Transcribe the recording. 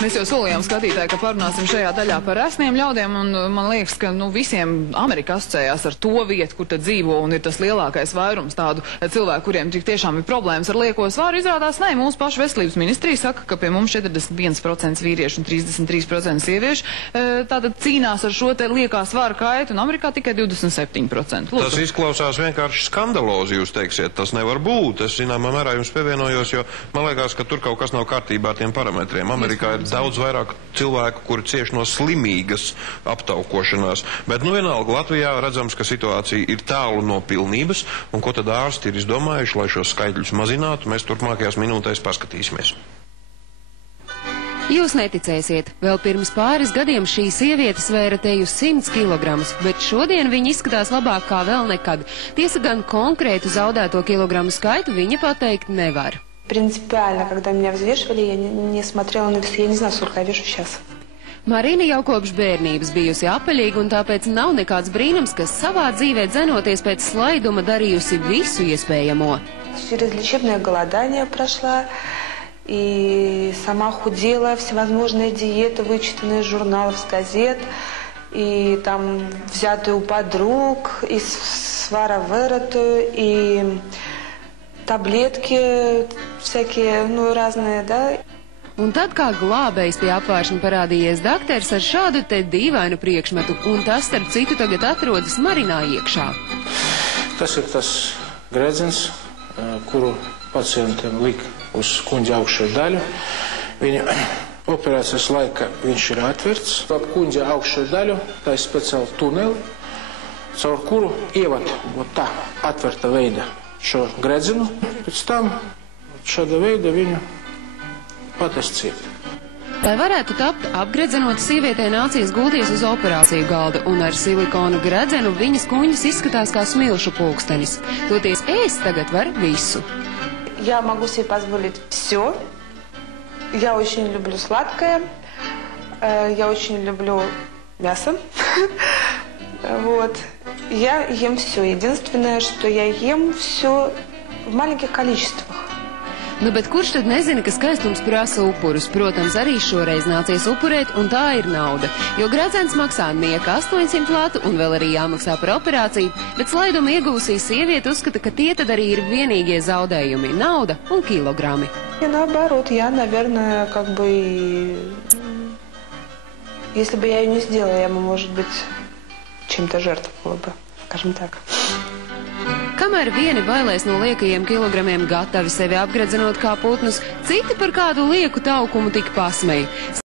Mēs jau solījām skatītāji, ka parunāsim šajā daļā par resniem ļaudiem, un man liekas, ka visiem Amerika asociējās ar to vietu, kur tad dzīvo, un ir tas lielākais vairums tādu cilvēku, kuriem tiešām ir problēmas ar lieko svaru. Izrādās, nē, mūsu pašu veselības ministrija saka, ka pie mums 41% vīriešu un 33% sieviešu tātad cīnās ar šo te liekā svara kaitu, un Amerikā tikai 27%. Lūdzu. Tas izklausās vienkārši skandalozi, jūs teiksiet, tas nevar būt. Es zināmā mērā jums pievienojos, jo man liekas, ka tur kaut kas nav kārtībā ar tiem parametriem. Amerikā ir daudz vairāk cilvēku, kuri cieš no slimīgas aptaukošanās. Bet, vienalga, Latvijā redzams, ka situācija ir tālu no pilnības, un ko tad ārsti ir izdomājuši, lai šos skaitļus mazinātu, mēs turpmākajās minūtēs paskatīsimies. Jūs neticēsiet, vēl pirms pāris gadiem šī sieviete svēra teju 100 kilogramus, bet šodien viņa izskatās labāk kā vēl nekad. Tiesa gan konkrētu zaudēto kilogramu skaitu viņa pateikt nevar. Принципиально, когда меня взвешивали, я не смотрела на весы, я не знаю, сколько я вешу сейчас. Marina jau kopš bērnības bijusi apaļīga, un tāpēc nav nekāds brīnums, ka savā dzīvē dzenoties pēc slaiduma darījusi visu iespējamo. Через лечебное голодание прошла, и сама худела, всевозможные диеты, вычитанные из журналов, с газет, и там взятые у подруг, и сваровырытую, и tablietki, всякие, разные, да. Un tad kā glābējs pie apvāršņa parādījies dakters ar šādu te dīvainu priekšmetu, un tas, starp citu, tagad atrodas Marinā iekšā. Tas ir tas gredzens, kuru pacientam lika uz kuņģa augšējo daļu. Viņa operācijas laika viņš ir atverts. Ap kuņģa augšējo daļu tā ir speciāli tuneli, caur kuru ievad tā atverta veida šo gredzenu, pēc tam šāda veida viņu patest ciet. Lai varētu tapt apgredzenot, sievietē nācies gulties uz operāciju galda, un ar silikonu gredzenu viņas kuņģis izskatās kā smilšu pulkstenis. Toties ēst tagad var visu. Я могу себе позволить все. Я очень люблю сладкое. Я очень люблю мясо. Вот. Я ем все. Единственное, что я ем все в маленьких количествах. Bet kurš tad nezina, ka skaistums prasa upurus? Protams, arī šoreiz nācies upurēt, un tā ir nauda. Jo gredzens maksā nieka 800 latu, un vēl arī jāmaksā par operāciju, bet slaidumu iegūsī sieviete uzskata, ka tie tad arī ir vienīgie zaudējumi – nauda un kilogrami. И наоборот, я, наверное, если бы я ее не сделала, я бы, может быть, чем-то жертвовала бы, скажем так. Kamēr vieni bailēs no liekajiem kilogramiem gatavi sevi apgredzenot kā putnus, citi par kādu lieku taukumu tik pasmej.